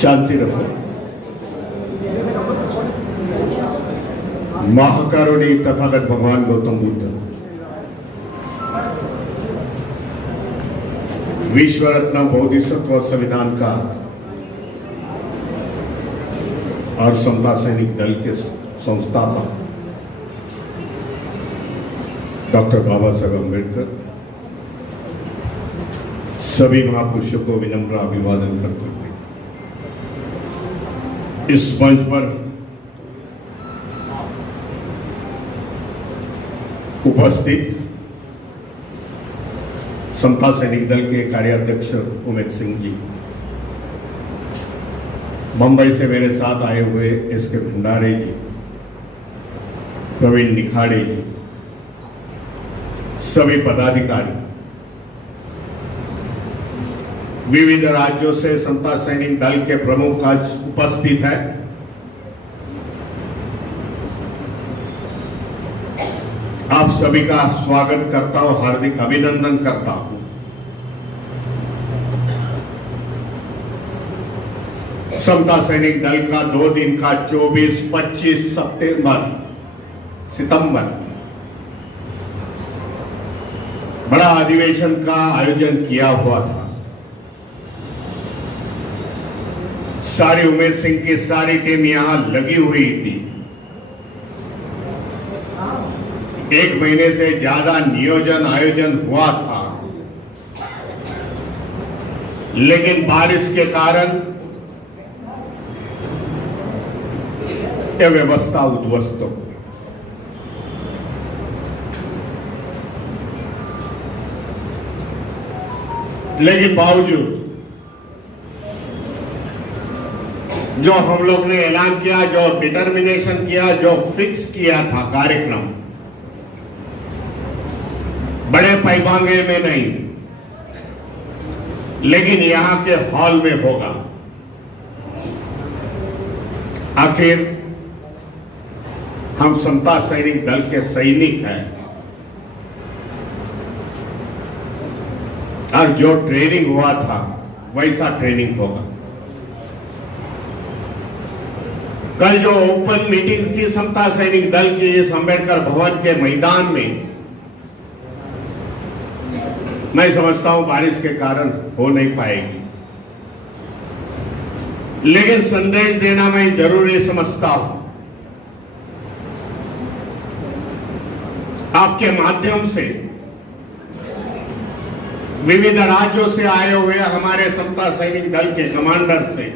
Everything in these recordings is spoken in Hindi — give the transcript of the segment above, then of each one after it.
शांति रखो। महाकारुणी तथागत भगवान गौतम बुद्ध विश्व रत्न बोधिसत्व संविधान का और समता सैनिक दल के संस्थापक डॉक्टर बाबा साहब अम्बेडकर सभी महापुरुषों को विनम्र अभिवादन करते हुए इस मंच पर उपस्थित समता सैनिक दल के कार्याध्यक्ष उमेश सिंह जी, मुंबई से मेरे साथ आए हुए एस के भंडारे जी, प्रवीण निखाड़े जी, सभी पदाधिकारी, विविध राज्यों से समता सैनिक दल के प्रमुख आज उपस्थित हैं। आप सभी का स्वागत करता हूं, हार्दिक अभिनंदन करता हूं। समता सैनिक दल का 2 दिन का 24-25 सितंबर बड़ा अधिवेशन का आयोजन किया हुआ था। सारी उमेश सिंह की सारी टीम यहां लगी हुई थी। 1 महीने से ज्यादा नियोजन आयोजन हुआ था, लेकिन बारिश के कारण यह व्यवस्था उद्ध्वस्त हो गई। लेकिन बावजूद जो हम लोग ने ऐलान किया, जो डिटर्मिनेशन किया, जो फिक्स किया था कार्यक्रम, बड़े पैमाने में नहीं लेकिन यहां के हॉल में होगा। आखिर हम समता सैनिक दल के सैनिक हैं और जो ट्रेनिंग हुआ था वैसा ट्रेनिंग होगा। कल जो ओपन मीटिंग थी समता सैनिक दल की इस अंबेडकर भवन के मैदान में, मैं समझता हूं बारिश के कारण हो नहीं पाएगी, लेकिन संदेश देना मैं जरूरी समझता हूं। आपके माध्यम से विविध राज्यों से आए हुए हमारे समता सैनिक दल के कमांडर से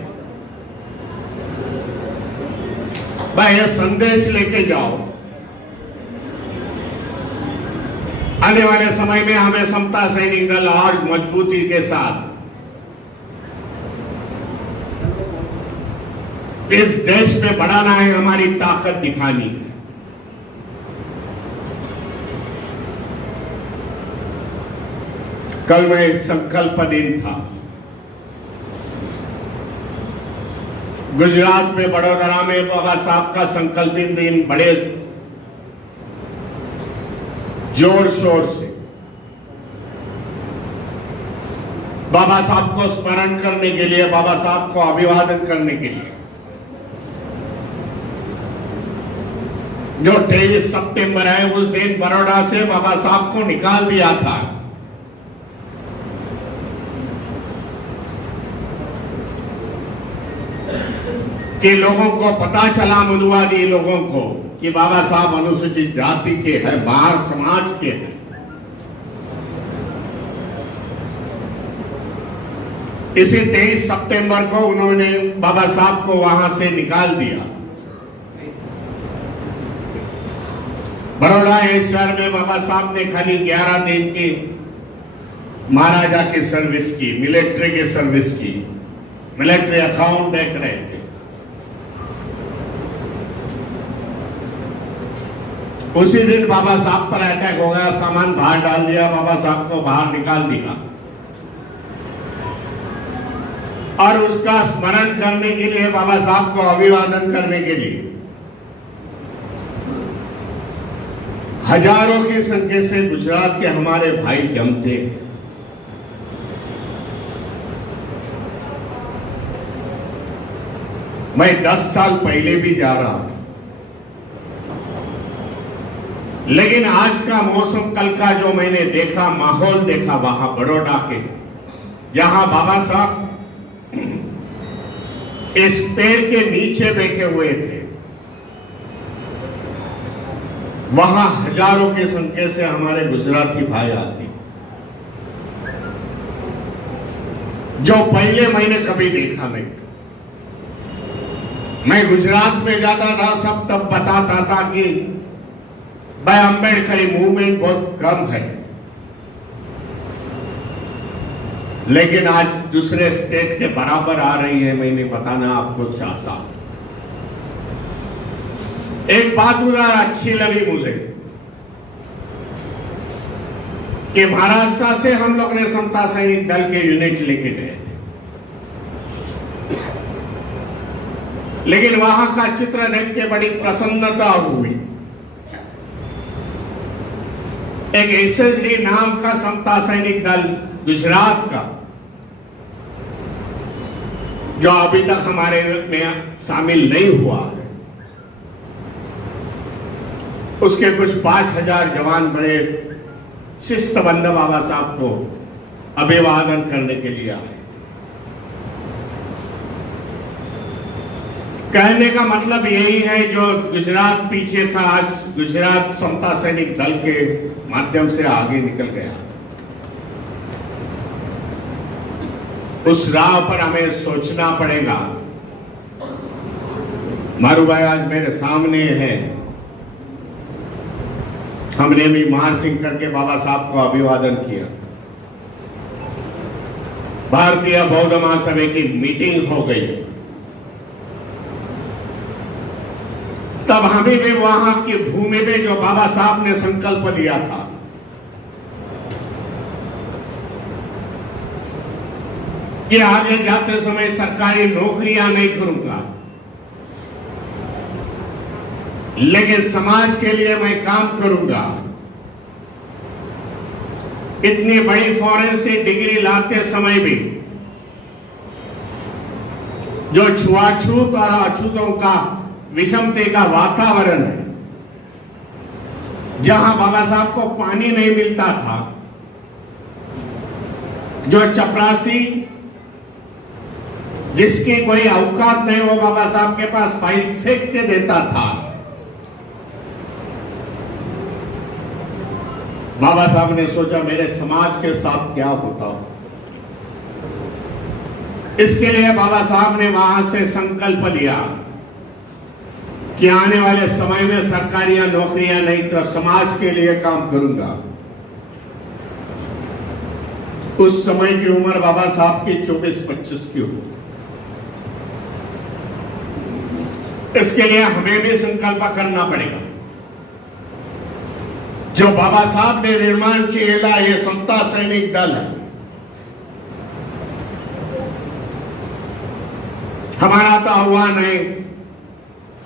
भाई यह संदेश लेके जाओ, आने वाले समय में हमें समता सैनिक दल और मजबूती के साथ इस देश में बढ़ाना है, हमारी ताकत दिखानी है। कल में संकल्प दिन था। गुजरात में बड़ोदरा में बाबा साहब का संकल्प दिन बड़े जोर शोर से बाबा साहब को स्मरण करने के लिए, बाबा साहब को अभिवादन करने के लिए, जो 23 सितंबर है उस दिन बड़ोदरा से बाबा साहब को निकाल दिया था। कि लोगों को पता चला, मधुवादी लोगों को, कि बाबा साहब अनुसूचित जाति के हैं, बाहर समाज के हैं। इसी 23 सितंबर को उन्होंने बाबा साहब को वहां से निकाल दिया। बड़ोदरा शहर में बाबा साहब ने खाली 11 दिन की महाराजा की सर्विस की, मिलिट्री की सर्विस की, मिलिट्री अकाउंट देख रहे थे। उसी दिन बाबा साहब पर अटैक हो गया, सामान बाहर डाल दिया, बाबा साहब को बाहर निकाल दिया। और उसका स्मरण करने के लिए, बाबा साहब को अभिवादन करने के लिए हजारों की संख्या से गुजरात के हमारे भाई जमते। मैं 10 साल पहले भी जा रहा था, लेकिन आज का मौसम, कल का जो मैंने देखा, माहौल देखा वहां बड़ौदा के, जहां बाबा साहब इस पेड़ के नीचे बैठे हुए थे, वहां हजारों की संख्या से हमारे गुजराती भाई आते, जो पहले मैंने कभी देखा नहीं था। मैं गुजरात में जाता था, सब तब बताता था कि भाई अम्बेडकरी मूवमेंट बहुत कम है, लेकिन आज दूसरे स्टेट के बराबर आ रही है। मैंने बताना आपको चाहता हूं, एक बात उधर अच्छी लगी मुझे कि महाराष्ट्र से हम लोग ने समता सैनिक दल के यूनिट लेके गए थे, लेकिन वहां का चित्र देख के बड़ी प्रसन्नता हुई। एक एसएसडी नाम का समता सैनिक दल गुजरात का, जो अभी तक हमारे में शामिल नहीं हुआ है, उसके कुछ 5,000 जवान बड़े शिस्तबद्ध बाबा साहब को अभिवादन करने के लिए आए। कहने का मतलब यही है, जो गुजरात पीछे था, आज गुजरात समता सैनिक दल के माध्यम से आगे निकल गया। उस राह पर हमें सोचना पड़ेगा। मारू भाई आज मेरे सामने है, हमने भी मार्चिंग करके बाबा साहब को अभिवादन किया। भारतीय बौद्ध महासभा की मीटिंग हो गई, तब हमें भी वहां की भूमि में जो बाबा साहब ने संकल्प लिया था कि आगे जाते समय सरकारी नौकरियां नहीं करूंगा, लेकिन समाज के लिए मैं काम करूंगा। इतनी बड़ी फॉरेन से डिग्री लाते समय भी जो छुआछूत और अछूतों का विषमते का वातावरण है, जहां बाबा साहब को पानी नहीं मिलता था, जो चपरासी जिसकी कोई औकात नहीं हो बाबा साहब के पास फाइल फेंक के देता था, बाबा साहब ने सोचा मेरे समाज के साथ क्या होता हो। इसके लिए बाबा साहब ने वहां से संकल्प लिया कि आने वाले समय में सरकारी नौकरियां नहीं तो समाज के लिए काम करूंगा। उस समय की उम्र बाबा साहब की 24-25 की हो। इसके लिए हमें भी संकल्प करना पड़ेगा। जो बाबा साहब ने निर्माण किया ये समता सैनिक दल है, हमारा तो आह्वान है,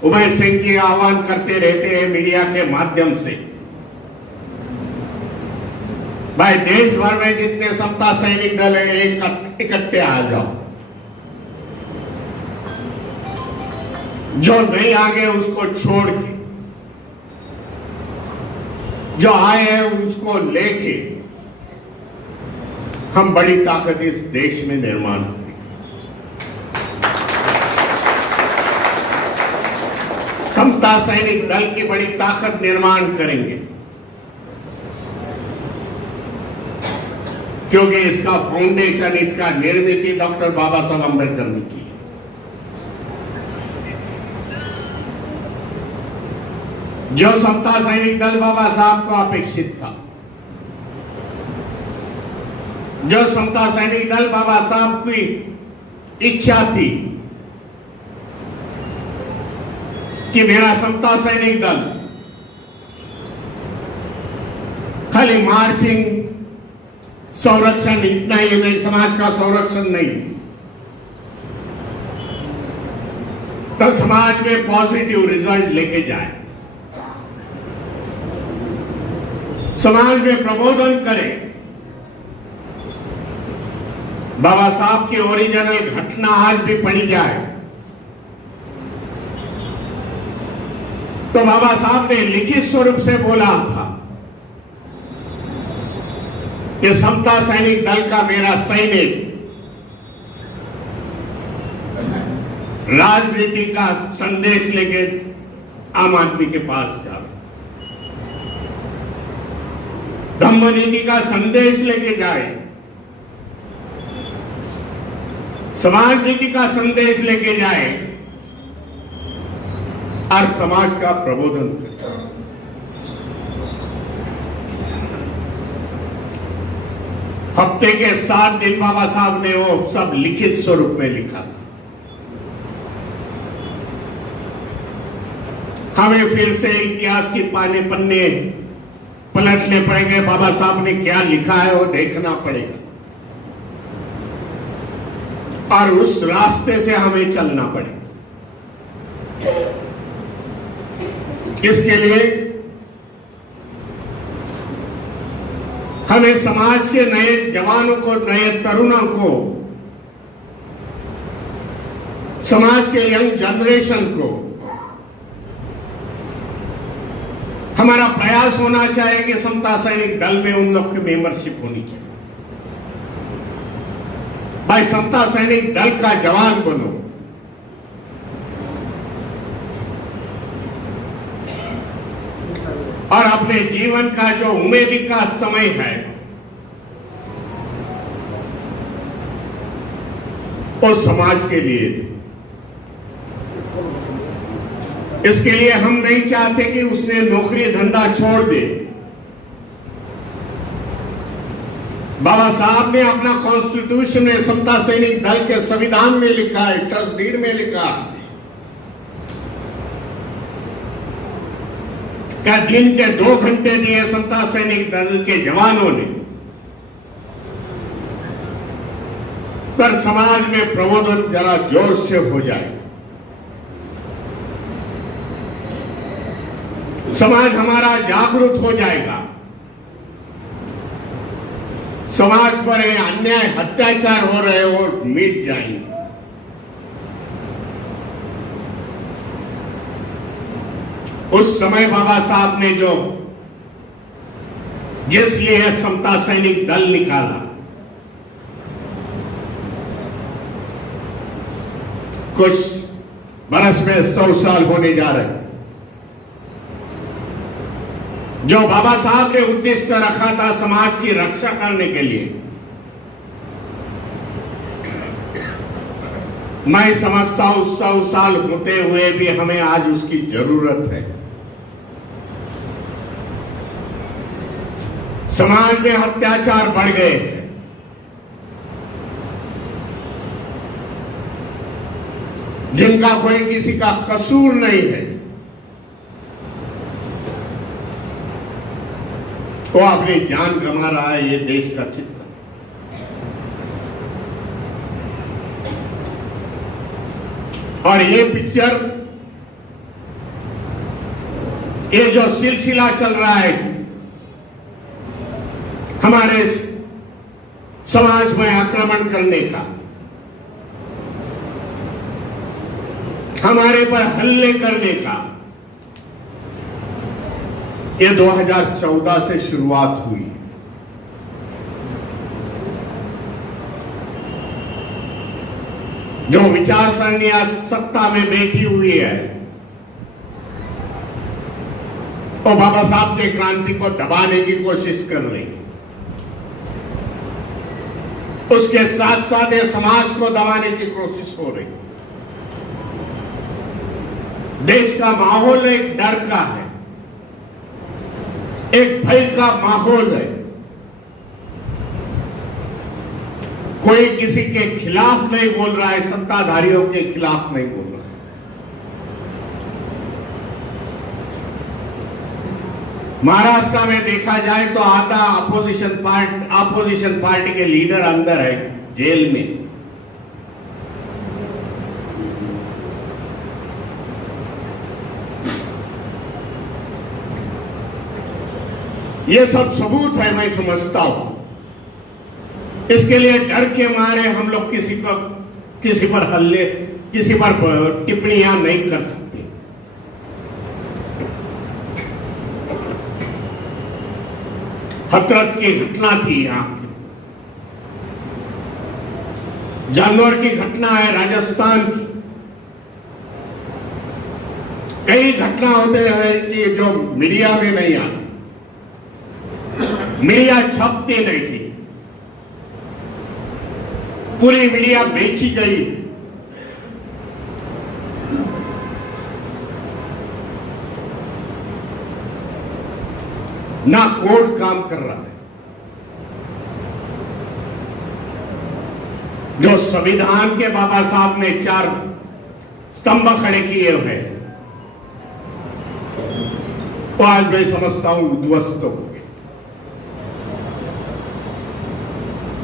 उमय सिंह जी आह्वान करते रहते हैं मीडिया के माध्यम से, भाई देश भर में जितने समता सैनिक दल है इकट्ठे आ जाओ, जो नहीं आगे उसको छोड़ के, जो आए हैं उसको लेके हम बड़ी ताकत इस देश में निर्माण करें। समता सैनिक दल की बड़ी ताकत निर्माण करेंगे, क्योंकि इसका फाउंडेशन, इसका निर्मित डॉक्टर बाबा साहब अम्बेडकर ने की। जो समता सैनिक दल बाबा साहब को अपेक्षित था, जो समता सैनिक दल बाबा साहब की इच्छा थी कि मेरा समता सैनिक दल खाली मार्चिंग संरक्षण इतना ही नहीं, समाज का संरक्षण नहीं, तो समाज में पॉजिटिव रिजल्ट लेके जाए, समाज में प्रबोधन करे। बाबा साहब की ओरिजिनल घटना आज भी पढ़ी जाए तो बाबा साहब ने लिखित स्वरूप से बोला था कि समता सैनिक दल का मेरा सैनिक राजनीति का संदेश लेके आम आदमी के पास जाए, धम्म नीति का संदेश लेके जाए, समाज नीति का संदेश लेके जाए और समाज का प्रबोधन करे। हफ्ते के 7 दिन बाबा साहब ने वो सब लिखित स्वरूप में लिखा था। हमें फिर से इतिहास की पन्ने पलटने पड़ेंगे, बाबा साहब ने क्या लिखा है वो देखना पड़ेगा और उस रास्ते से हमें चलना पड़ेगा। इसके लिए हमें समाज के नए जवानों को, नए तरुणों को, समाज के यंग जनरेशन को हमारा प्रयास होना चाहिए कि समता सैनिक दल में उन लोग की मेंबरशिप होनी चाहिए। भाई समता सैनिक दल का जवान बनो, और अपने जीवन का जो उम्मीद का समय है वो समाज के लिए दे। इसके लिए हम नहीं चाहते कि उसने नौकरी धंधा छोड़ दे। बाबा साहब ने अपना कॉन्स्टिट्यूशन में समता सैनिक दल के संविधान में लिखा है, ट्रस्ट डीड में लिखा क्या दिन के 2 घंटे दिए समता सैनिक दल के जवानों ने, पर समाज में प्रबोधन जरा जोर से हो जाए, समाज हमारा जागरूक हो जाएगा, समाज पर ये अन्याय अत्याचार हो रहे और मिट जाएंगे। उस समय बाबा साहब ने जो जिस लिए समता सैनिक दल निकाला, कुछ बरस में 100 साल होने जा रहे हैं। जो बाबा साहब ने उद्देश्य रखा था समाज की रक्षा करने के लिए, मैं समझता हूं 100 साल होते हुए भी हमें आज उसकी जरूरत है। समाज में अत्याचार बढ़ गए हैं, जिनका कोई किसी का कसूर नहीं है वो अपनी जान गंवा रहा है। ये देश का चित्र, और ये पिक्चर, ये जो सिलसिला चल रहा है हमारे समाज में आक्रमण करने का, हमारे पर हमले करने का, ये 2014 से शुरुआत हुई। जो विचार सरणी आज सत्ता में बैठी हुई है वो बाबा साहब के क्रांति को दबाने की कोशिश कर रही है, उसके साथ साथ ये समाज को दबाने की कोशिश हो रही है। देश का माहौल एक डर का है, एक भय का माहौल है। कोई किसी के खिलाफ नहीं बोल रहा है, सत्ताधारियों के खिलाफ नहीं बोल रहा है। महाराष्ट्र में देखा जाए तो आधा अपोजिशन पार्टी के लीडर अंदर है, जेल में। ये सब सबूत है, मैं समझता हूं। इसके लिए डर के मारे हम लोग किसी पर टिप्पणियां नहीं कर सकते। हथरस की घटना थी, यहां जानवर की घटना है राजस्थान की। कई घटना होते हैं कि जो मीडिया में नहीं आती, मीडिया छपती नहीं थी, पूरी मीडिया बेची गई। ना कोर्ट काम कर रहा है। जो संविधान के बाबा साहब ने 4 स्तंभ खड़े किए हुए, वो आज मैं समझता हूं उद्ध्वस्त हो गए।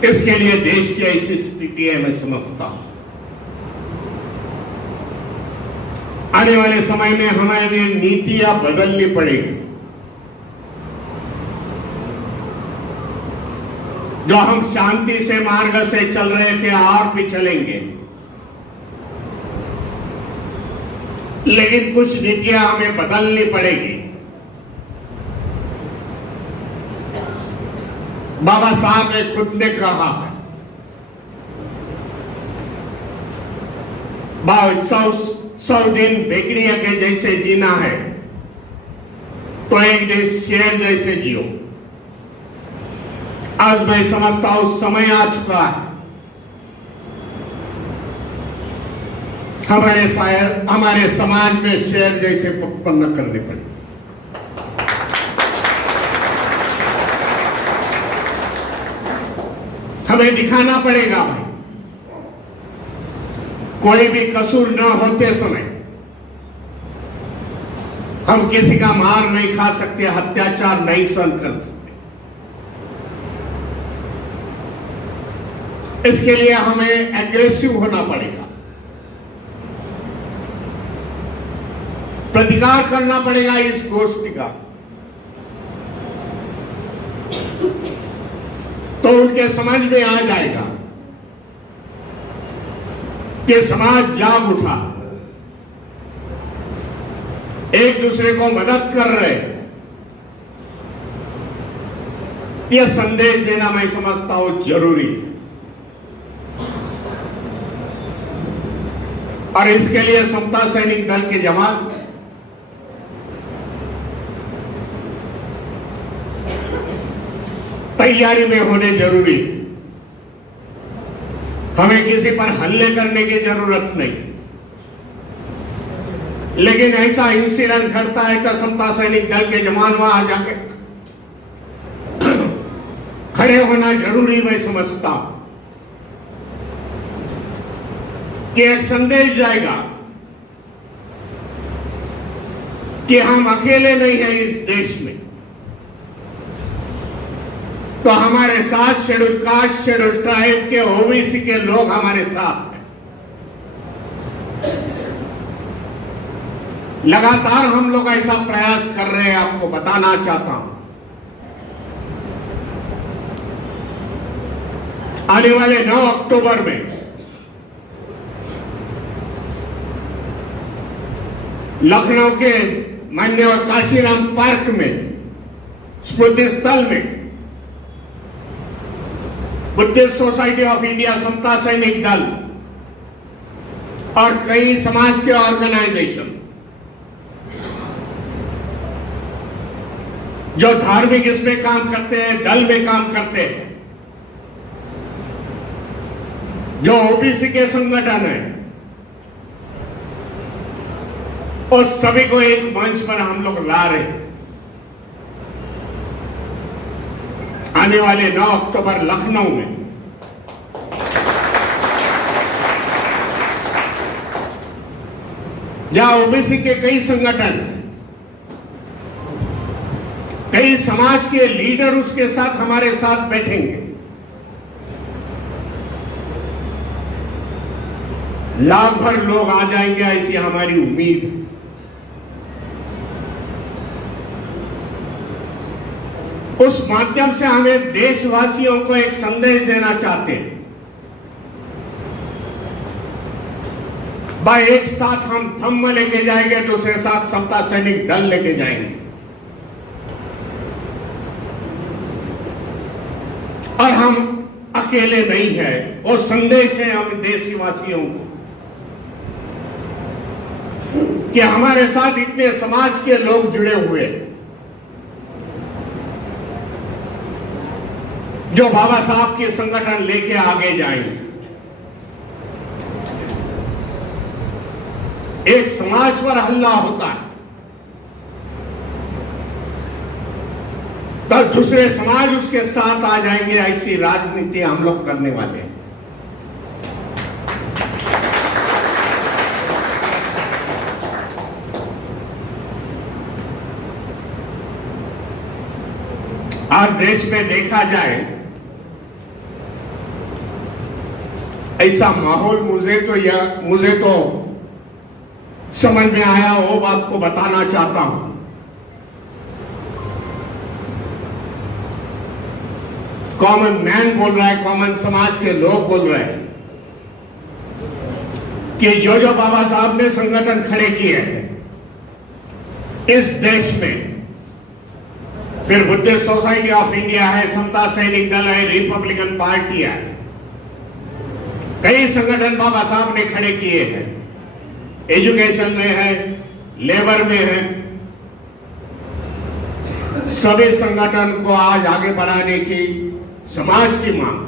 इसके लिए देश की ऐसी स्थिति है, मैं समझता हूं आने वाले समय में हमारे लिए नीतियां बदलनी पड़ेगी। जो हम शांति से मार्ग से चल रहे थे और भी चलेंगे, लेकिन कुछ नीतियां हमें बदलनी पड़ेगी। बाबा साहब ने खुद ने कहा, 100 दिन बेकड़िया के जैसे जीना है तो एक दिन शेर जैसे जियो। आज मैं समझता हूं समय आ चुका है, हमारे समाज में शेर जैसे उत्पन्न करने पड़े। हमें दिखाना पड़ेगा भाई, कोई भी कसूर न होते समय हम किसी का मार नहीं खा सकते, अत्याचार नहीं सहन कर सकते। इसके लिए हमें एग्रेसिव होना पड़ेगा, प्रतिकार करना पड़ेगा इस गोष्ठी का। तो उनके समझ में आ जाएगा कि समाज जाग उठा, एक दूसरे को मदद कर रहे। यह संदेश देना मैं समझता हूं जरूरी है, और इसके लिए समता सैनिक दल के जवान तैयारी में होने जरूरी है। हमें किसी पर हमले करने की जरूरत नहीं, लेकिन ऐसा इंसिडेंट घटता है तो समता सैनिक दल के जवान वहां जाके खड़े होना जरूरी मैं समझता हूं कि एक संदेश जाएगा कि हम अकेले नहीं हैं इस देश में। तो हमारे साथ शेड्यूल कास्ट, शेड्यूल ट्राइब के, ओबीसी के लोग हमारे साथ हैं। लगातार हम लोग ऐसा प्रयास कर रहे हैं, आपको बताना चाहता हूं। आने वाले 9 अक्टूबर में लखनऊ के माननीय काशीराम पार्क में, स्मृति स्थल में बुद्धिस्ट सोसाइटी ऑफ इंडिया, समता सैनिक दल और कई समाज के ऑर्गेनाइजेशन जो धार्मिक इसमें काम करते हैं, दल में काम करते हैं, जो ओबीसी के संगठन है, और सभी को एक मंच पर हम लोग ला रहे हैं। आने वाले 9 अक्टूबर लखनऊ में जहां ओबीसी के कई संगठन, कई समाज के लीडर उसके साथ हमारे साथ बैठेंगे। लाख भर लोग आ जाएंगे, ऐसी हमारी उम्मीद है। उस माध्यम से हमें देशवासियों को एक संदेश देना चाहते हैं। भाई एक साथ हम थंब लेके जाएंगे, दूसरे साथ समता सैनिक दल लेके जाएंगे। हम अकेले नहीं है। वो संदेश है हम देशवासियों को कि हमारे साथ इतने समाज के लोग जुड़े हुए हैं जो बाबा साहब के संगठन लेके आगे जाएंगे। एक समाज पर हल्ला होता है तो दूसरे समाज उसके साथ आ जाएंगे। ऐसी राजनीति हम लोग करने वाले हैं। आज देश में देखा जाए ऐसा माहौल मुझे तो समझ में आया, वो बात को बताना चाहता हूं। कॉमन मैन बोल रहा है, कॉमन समाज के लोग बोल रहे हैं कि जो बाबा साहब ने संगठन खड़े किए हैं इस देश में, फिर बुद्धिस्ट सोसाइटी ऑफ इंडिया है, समता सैनिक दल है, रिपब्लिकन पार्टी है, कई संगठन बाबा साहब ने खड़े किए हैं। एजुकेशन में है, लेबर में है, सभी संगठन को आज आगे बढ़ाने की समाज की मांग।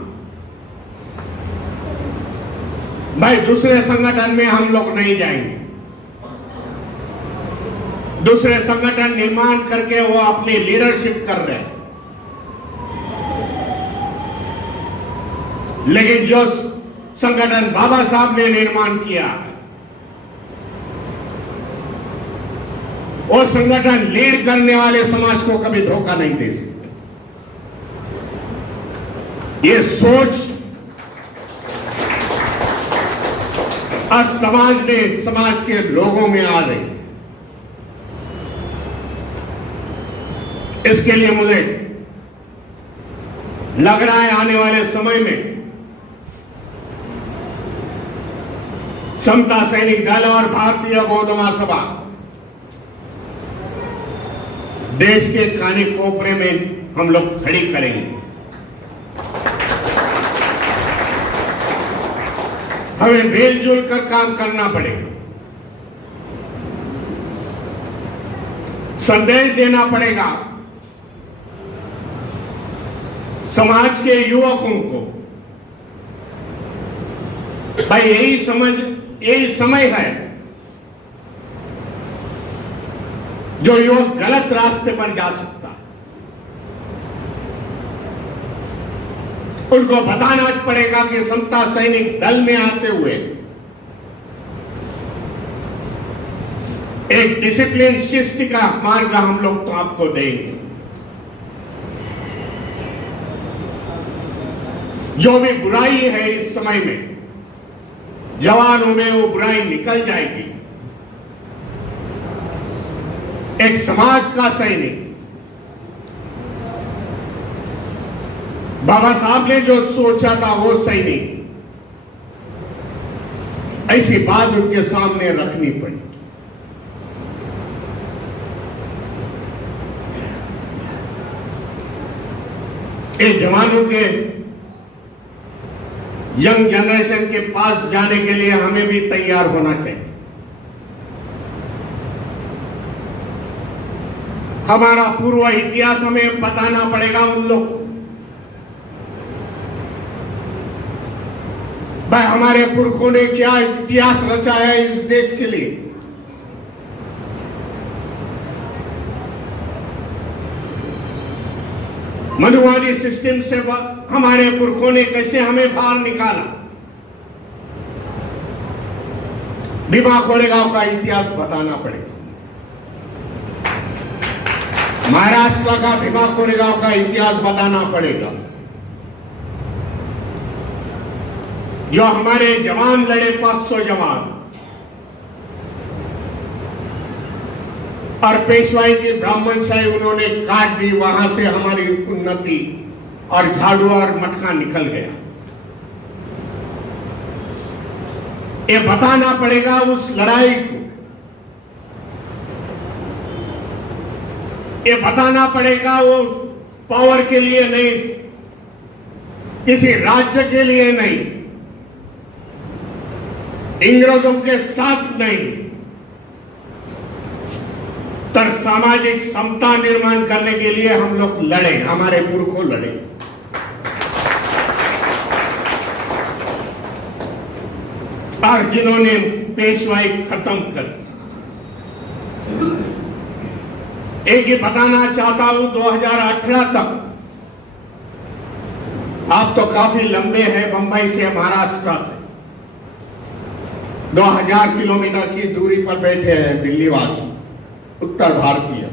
भाई दूसरे संगठन में हम लोग नहीं जाएंगे। दूसरे संगठन निर्माण करके वो अपनी लीडरशिप कर रहे हैं, लेकिन जो संगठन बाबा साहब ने निर्माण किया और संगठन लीड करने वाले समाज को कभी धोखा नहीं दे सकते। ये सोच आज समाज के लोगों में आ रही है। इसके लिए मुझे लग रहा है आने वाले समय में समता सैनिक दल और भारतीय बौद्ध महासभा देश के खाने कोपरे में हम लोग खड़ी करेंगे। हमें मिलजुल कर काम करना पड़ेगा, संदेश देना पड़ेगा समाज के युवकों को। भाई यही समय है जो युवक गलत रास्ते पर जा सकता है। उनको बताना पड़ेगा कि समता सैनिक दल में आते हुए एक डिसिप्लिन शिस्त का मार्ग हम लोग तो आपको देंगे। जो भी बुराई है इस समय में, जवानों में वो बुराई निकल जाएगी। एक समाज का सैनिक, बाबा साहब ने जो सोचा था वो सैनिक, ऐसी बात उनके सामने रखनी पड़ी। ये जवानों के यंग जनरेशन के पास जाने के लिए हमें भी तैयार होना चाहिए। हमारा पूर्व इतिहास हमें बताना पड़ेगा उन लोग को। भाई हमारे पुरखों ने क्या इतिहास रचाया है इस देश के लिए। मनुवादी सिस्टम से हमारे पुरखों ने कैसे हमें बाहर निकाला। भीमा कोरेगांव का इतिहास बताना पड़ेगा। महाराष्ट्र का भीमा कोरेगांव का इतिहास बताना पड़ेगा। जो हमारे जवान लड़े, 500 जवान, और पेशवाई की ब्राह्मणशाही उन्होंने काट दी, वहां से हमारी उन्नति और झाड़ू और मटका निकल गया। ये बताना पड़ेगा उस लड़ाई को। ये बताना पड़ेगा वो पावर के लिए नहीं, किसी राज्य के लिए नहीं, इंग्रजों के साथ नहीं, तर सामाजिक समता निर्माण करने के लिए हम लोग लड़े, हमारे पुरखों लड़े। और जिन्होंने पेशवाई खत्म कर, एक ही बताना चाहता हूं, 2018 तक, आप तो काफी लंबे हैं, बंबई से महाराष्ट्र से 2000 किलोमीटर की दूरी पर बैठे हैं दिल्ली वासी, उत्तर भारतीय।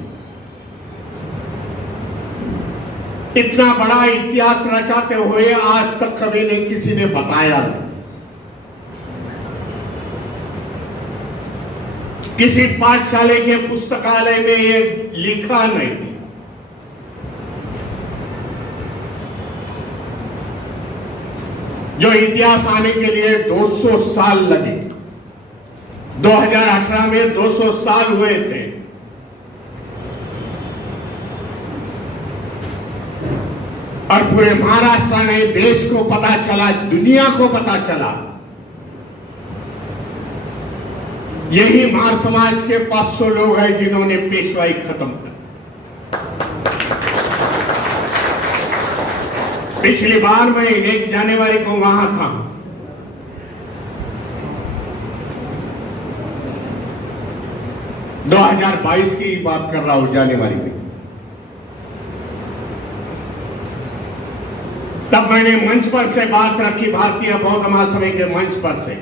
इतना बड़ा इतिहास रचाते हुए आज तक कभी नहीं किसी ने बताया नहीं, किसी पाठशाले के पुस्तकालय में ये लिखा नहीं। जो इतिहास आने के लिए 200 साल लगे, 2018 में 200 साल हुए थे। और पूरे महाराष्ट्र ने, देश को पता चला, दुनिया को पता चला, यही मार समाज के 500 लोग हैं जिन्होंने पेशवाई खत्म कर। पिछली बार मैं 1 जनवरी को वहां था। दो 2022 की बात कर रहा हूं, जनवरी में। तब मैंने मंच पर से बात रखी, भारतीय बौद्ध महासभा के मंच पर से,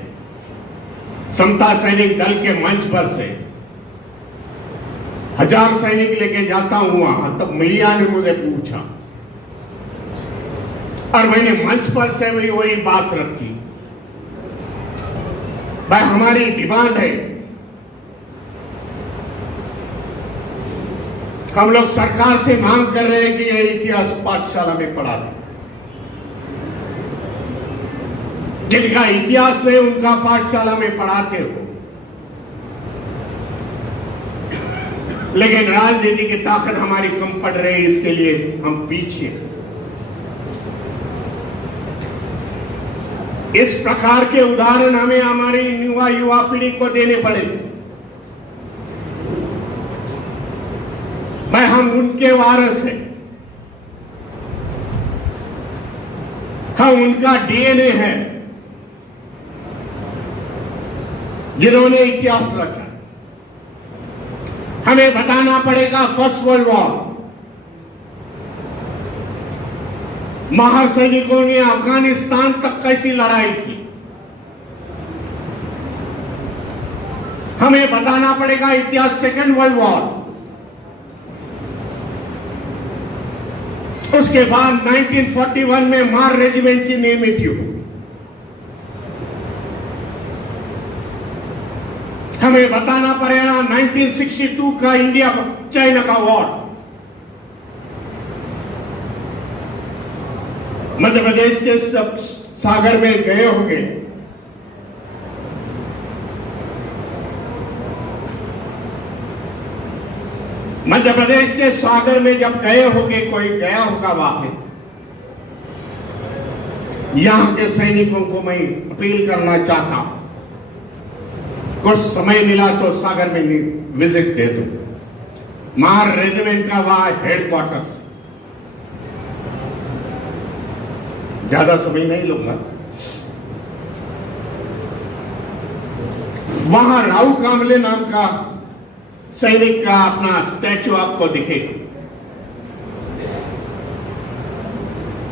समता सैनिक दल के मंच पर से 1000 सैनिक लेके जाता हूं वहां। तब मीडिया ने मुझे पूछा और मैंने मंच पर से भी वही बात रखी। भाई, हमारी डिमांड है, हम लोग सरकार से मांग कर रहे हैं कि यह इतिहास पाठशाला में पढ़ा दे। जिनका इतिहास नहीं, उनका पाठशाला में पढ़ाते हो, लेकिन राजनीति की ताकत हमारी कम पड़ रही है, इसके लिए हम पीछे। इस प्रकार के उदाहरण हमें हमारी युवा पीढ़ी को देने पड़े। मैं, हम उनके वारिस हैं, हम उनका डीएनए है जिन्होंने इतिहास रचा। हमें बताना पड़ेगा फर्स्ट वर्ल्ड वॉर, महार सैनिकों ने अफगानिस्तान तक कैसी लड़ाई की। हमें बताना पड़ेगा इतिहास सेकेंड वर्ल्ड वॉर, उसके बाद 1941 में मार रेजिमेंट की निर्मित हुई। हमें बताना पड़ेगा 1962 का इंडिया चाइना का वॉर। मध्य प्रदेश के सब सागर में गए होंगे, मध्य प्रदेश के सागर में जब गए होंगे, कोई गया होगा वहां। यहां के सैनिकों को मैं अपील करना चाहता हूं, कुछ समय मिला तो सागर में विजिट दे दो। मार रेजिमेंट का वहां हेडक्वार्टर्स, ज्यादा समय नहीं लूंगा। वहां राव कांबले नाम का सैनिक का अपना स्टैचू आपको दिखेगा,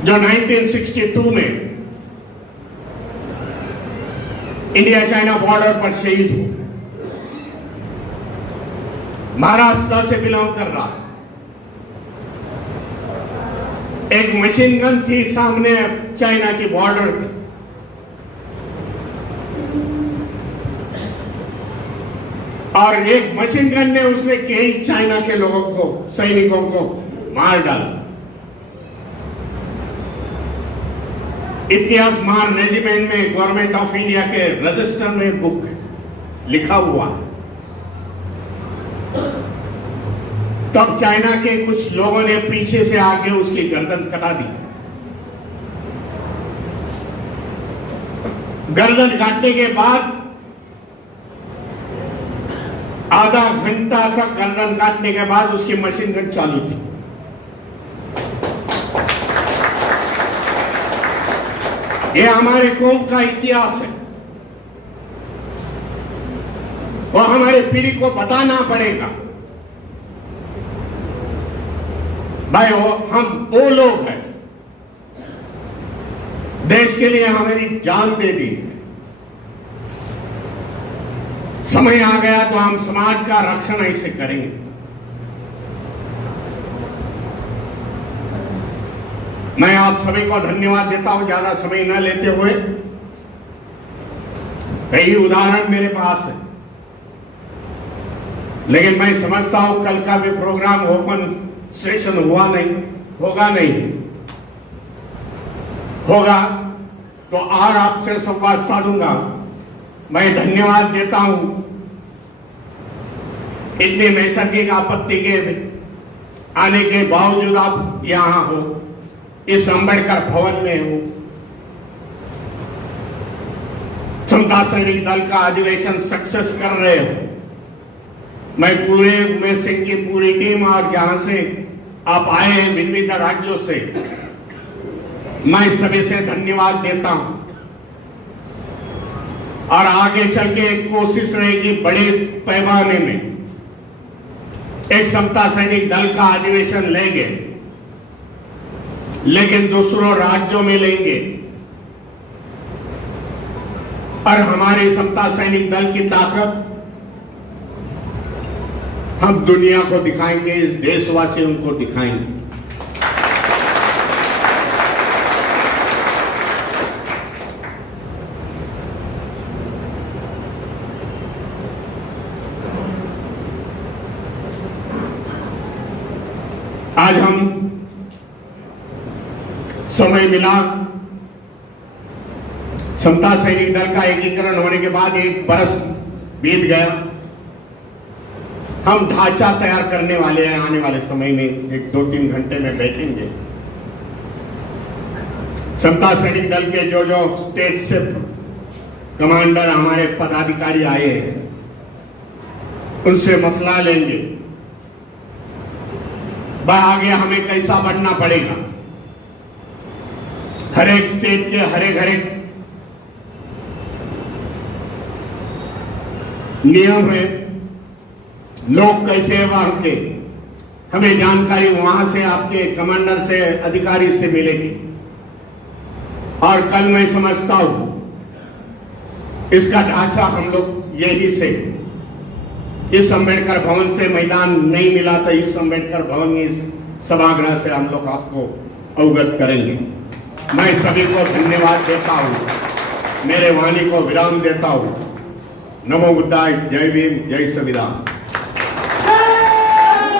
जो 1962 में इंडिया चाइना बॉर्डर पर शहीद हुए। महाराष्ट्र से बिलोंग कर रहा। एक मशीन गन थी सामने चाइना की बॉर्डर थी, और एक मशीन गन ने उसने कई चाइना के लोगों को, सैनिकों को मार डाला। इतिहास मार रेजिमेंट में गवर्नमेंट ऑफ इंडिया के रजिस्टर में बुक लिखा हुआ है। तब चाइना के कुछ लोगों ने पीछे से आके उसकी गर्दन कटा दी। गर्दन काटने के बाद आधा घंटा तक गर्दन काटने के बाद उसकी मशीन गन चालू थी। ये हमारे कौम का इतिहास है, वो हमारे पीढ़ी को बताना पड़ेगा। भाई हम वो लोग हैं, देश के लिए हमारी जान दे दी। समय आ गया तो हम समाज का रक्षण ऐसे करेंगे। मैं आप सभी को धन्यवाद देता हूं। ज्यादा समय न लेते हुए, कई उदाहरण मेरे पास है, लेकिन मैं समझता हूं कल का भी प्रोग्राम ओपन सेशन होगा नहीं होगा तो और आपसे संवाद साधूंगा। मैं धन्यवाद देता हूं इतनी नैसर्गिक आपत्ति के आने के बावजूद आप यहां हो, इस अंबेडकर भवन में हो। समता सैनिक दल का अधिवेशन सक्सेस कर रहे हो। मैं पूरे उमेश सिंह की पूरी टीम और जहां से आप आए हैं विभिन्न राज्यों से, मैं सभी से धन्यवाद देता हूं। और आगे चल के एक कोशिश रहेगी बड़े पैमाने में एक समता सैनिक दल का अधिवेशन लेंगे, लेकिन दूसरों राज्यों में लेंगे और हमारे समता सैनिक दल की ताकत हम दुनिया को दिखाएंगे, इस देशवासियों को दिखाएंगे। आज हम समय मिला, समता सैनिक दल का एकीकरण होने के बाद 1 बरस बीत गया। हम ढांचा तैयार करने वाले हैं। आने वाले समय में 1-2-3 घंटे में बैठेंगे। समता सैनिक दल के जो स्टेट से कमांडर हमारे पदाधिकारी आए हैं, उनसे मसला लेंगे। आगे हमें कैसा बनना पड़ेगा। हर एक स्टेट के हर एक नियम है, लोग कैसे हैं वहां के, हमें जानकारी वहां से आपके कमांडर से, अधिकारी से मिलेगी। और कल मैं समझता हूं इसका ढांचा हम लोग यही से, इस अंबेडकर भवन से मैदान नहीं मिला तो इस अंबेडकर भवन इस सभागृह से हम लोग आपको अवगत करेंगे। मैं सभी को धन्यवाद देता हूं, मेरे वाणी को विराम देता हूं। नमो बुद्धाय, जय भीम, जय संविधान।